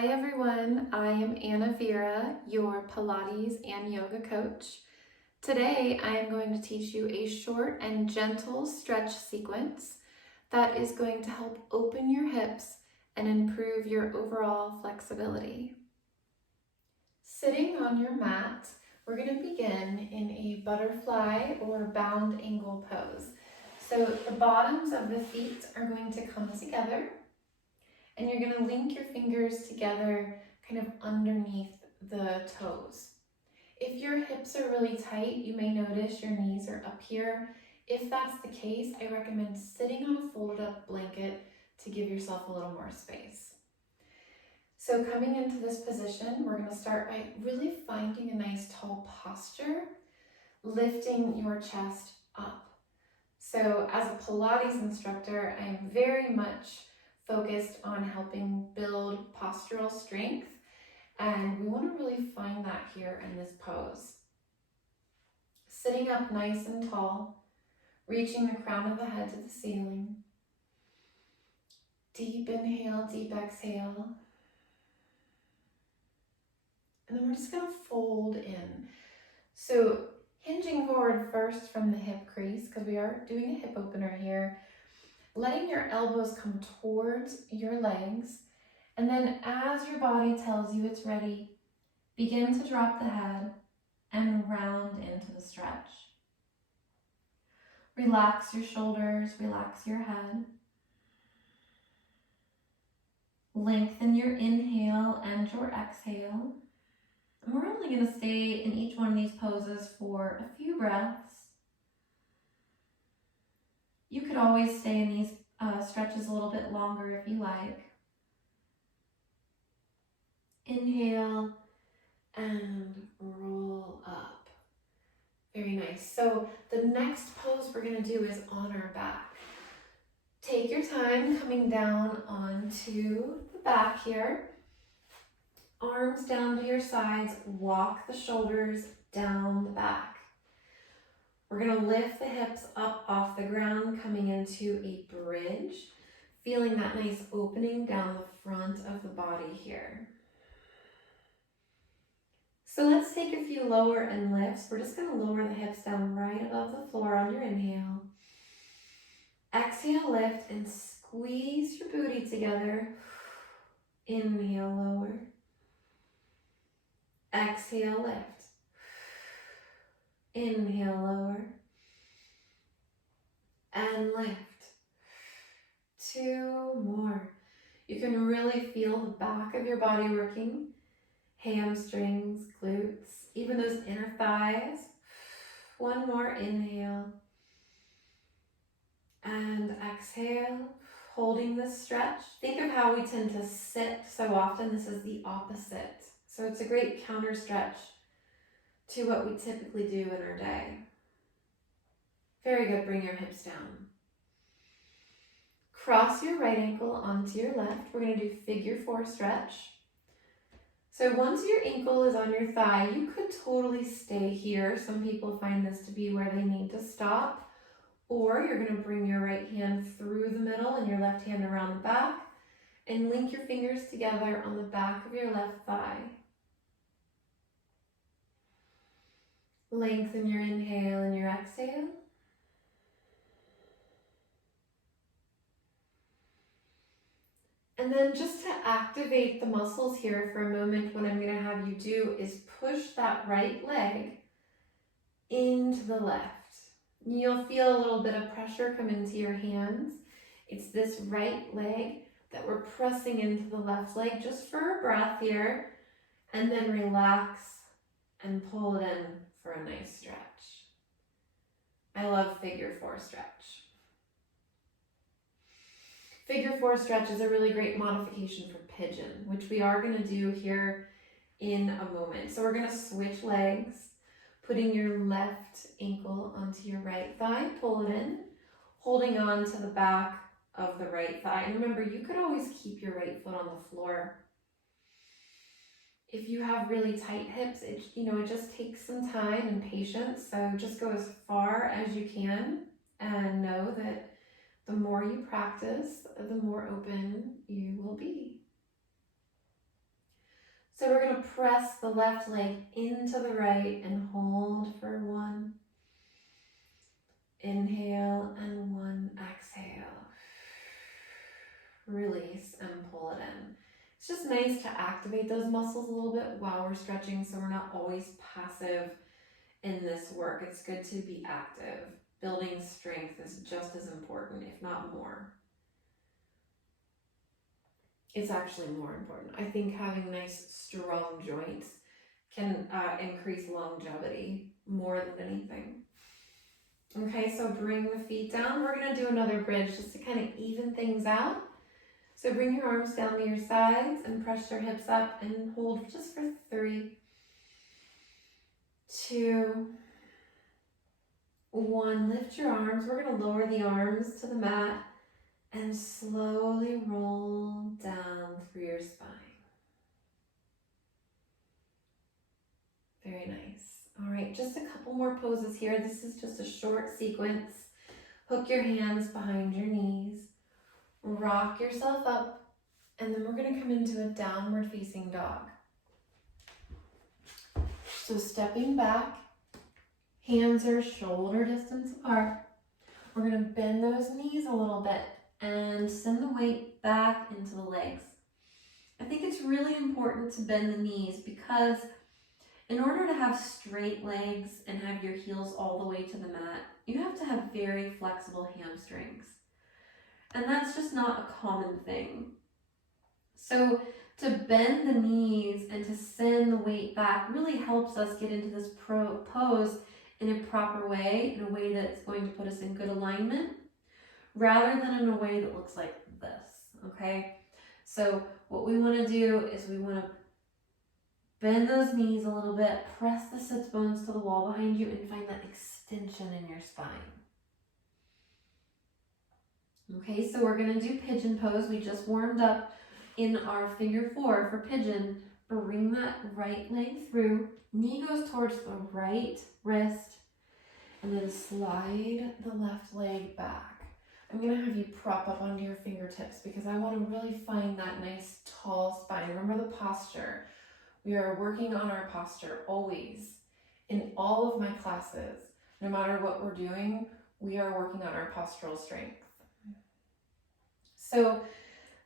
Hi everyone, I am Anna Vira, your Pilates and yoga coach. Today I am going to teach you a short and gentle stretch sequence that is going to help open your hips and improve your overall flexibility. Sitting on your mat, we're going to begin in a butterfly or bound angle pose. So the bottoms of the feet are going to come together, and you're going to link your fingers together kind of underneath the toes. If your hips are really tight, you may notice your knees are up here. If that's the case, I recommend sitting on a folded up blanket to give yourself a little more space. So coming into this position, we're going to start by really finding a nice tall posture, lifting your chest up. So as a Pilates instructor, I am very much focused on helping build postural strength, and we want to really find that here in this pose. Sitting up nice and tall, reaching the crown of the head to the ceiling. Deep inhale, deep exhale. And then we're just going to fold in. So hinging forward first from the hip crease, because we are doing a hip opener here. Letting your elbows come towards your legs, and then as your body tells you it's ready, begin to drop the head and round into the stretch. Relax your shoulders, relax your head. Lengthen your inhale and your exhale. And we're only going to stay in each one of these poses for a few breaths. You could always stay in these stretches a little bit longer if you like. Inhale and roll up. Very nice. So the next pose we're going to do is on our back. Take your time coming down onto the back here. Arms down to your sides. Walk the shoulders down the back. We're going to lift the hips up off the ground, coming into a bridge, feeling that nice opening down the front of the body here. So let's take a few lower end lifts. We're just going to lower the hips down right above the floor on your inhale. Exhale, lift and squeeze your booty together. Inhale, lower. Exhale, lift. Inhale, lower. And lift. 2 more. You can really feel the back of your body working. Hamstrings, glutes, even those inner thighs. 1 more, inhale. And exhale, holding this stretch. Think of how we tend to sit so often. This is the opposite. So it's a great counter stretch to what we typically do in our day. Very good, bring your hips down. Cross your right ankle onto your left. We're going to do figure 4 stretch. So once your ankle is on your thigh, you could totally stay here. Some people find this to be where they need to stop. Or you're going to bring your right hand through the middle and your left hand around the back and link your fingers together on the back of your left thigh. Lengthen your inhale and your exhale. And then just to activate the muscles here for a moment, what I'm going to have you do is push that right leg into the left. You'll feel a little bit of pressure come into your hands. It's this right leg that we're pressing into the left leg just for a breath here. And then relax and pull it in for a nice stretch. I love figure 4 stretch. Figure 4 stretch is a really great modification for pigeon, which we are going to do here in a moment. So we're going to switch legs, putting your left ankle onto your right thigh, pull it in, holding on to the back of the right thigh. And remember, you could always keep your right foot on the floor. If you have really tight hips, it just takes some time and patience. So just go as far as you can and know that the more you practice, the more open you will be. So we're going to press the left leg into the right and hold for 1. Inhale and 1, exhale. Release and pull it in. It's just nice to activate those muscles a little bit while we're stretching, so we're not always passive in this work. It's good to be active. Building strength is just as important, if not more. It's actually more important. I think having nice, strong joints can increase longevity more than anything. Okay, so bring the feet down. We're going to do another bridge just to kind of even things out. So bring your arms down to your sides and press your hips up and hold just for 3, 2, 1. Lift your arms. We're going to lower the arms to the mat and slowly roll down through your spine. Very nice. All right, just a couple more poses here. This is just a short sequence. Hook your hands behind your knees. Rock yourself up, and then we're going to come into a downward facing dog. So stepping back, hands are shoulder distance apart. We're going to bend those knees a little bit and send the weight back into the legs. I think it's really important to bend the knees because in order to have straight legs and have your heels all the way to the mat, you have to have very flexible hamstrings. And that's just not a common thing. So to bend the knees and to send the weight back really helps us get into this pose in a proper way, in a way that's going to put us in good alignment, rather than in a way that looks like this, okay? So what we want to do is we want to bend those knees a little bit, press the sits bones to the wall behind you, and find that extension in your spine. Okay, so we're going to do pigeon pose. We just warmed up in our figure 4 for pigeon. Bring that right leg through. Knee goes towards the right wrist, and then slide the left leg back. I'm going to have you prop up onto your fingertips because I want to really find that nice tall spine. Remember the posture. We are working on our posture always. In all of my classes, no matter what we're doing, we are working on our postural strength. So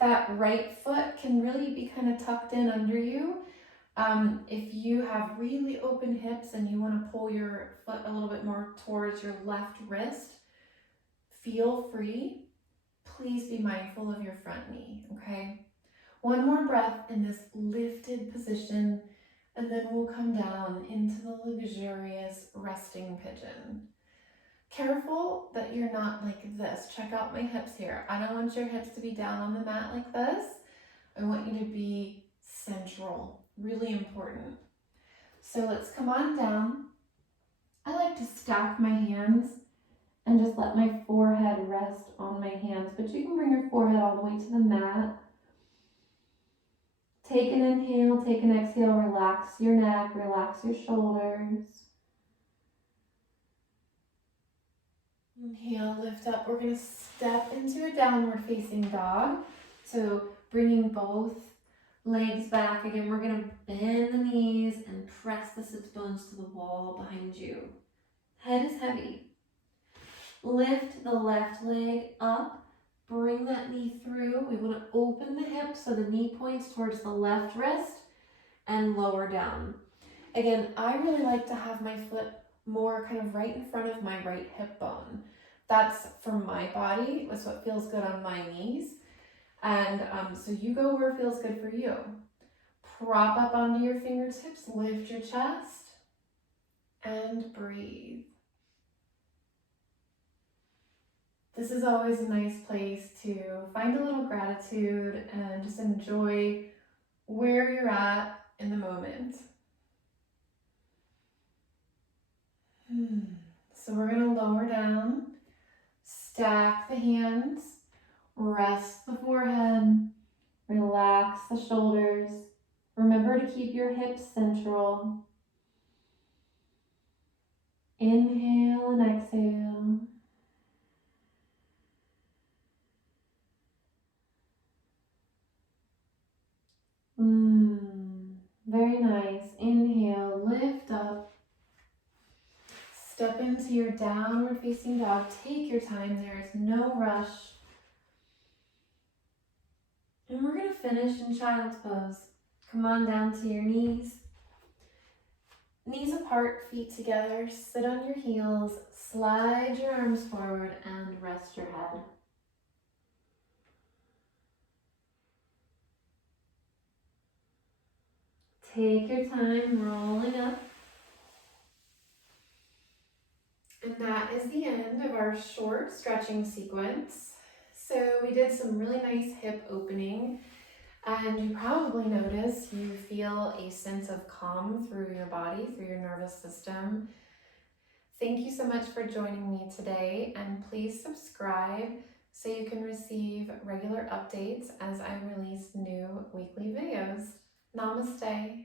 that right foot can really be kind of tucked in under you. If you have really open hips and you want to pull your foot a little bit more towards your left wrist, feel free. Please be mindful of your front knee, okay? One more breath in this lifted position, and then we'll come down into the luxurious resting pigeon. Careful that you're not like this. Check out my hips here. I don't want your hips to be down on the mat like this. I want you to be central. Really important. So let's come on down. I like to stack my hands and just let my forehead rest on my hands, but you can bring your forehead all the way to the mat. Take an inhale, take an exhale, relax your neck, relax your shoulders. Inhale, lift up. We're going to step into a downward facing dog. So bringing both legs back. Again, we're going to bend the knees and press the sits bones to the wall behind you. Head is heavy. Lift the left leg up. Bring that knee through. We want to open the hip so the knee points towards the left wrist and lower down. Again, I really like to have my foot more kind of right in front of my right hip bone. That's for my body. That's what feels good on my knees. And so you go where it feels good for you. Prop up onto your fingertips, lift your chest, and breathe. This is always a nice place to find a little gratitude and just enjoy where you're at in the moment. So we're going to lower down, stack the hands, rest the forehead, relax the shoulders. Remember to keep your hips central. Inhale and exhale. Very nice. Inhale, lift up. Step into your downward facing dog. Take your time. There is no rush. And we're going to finish in child's pose. Come on down to your knees. Knees apart, feet together. Sit on your heels. Slide your arms forward and rest your head. Take your time rolling up. And that is the end of our short stretching sequence. So we did some really nice hip opening, and you probably notice you feel a sense of calm through your body, through your nervous system. Thank you so much for joining me today, and please subscribe so you can receive regular updates as I release new weekly videos. Namaste.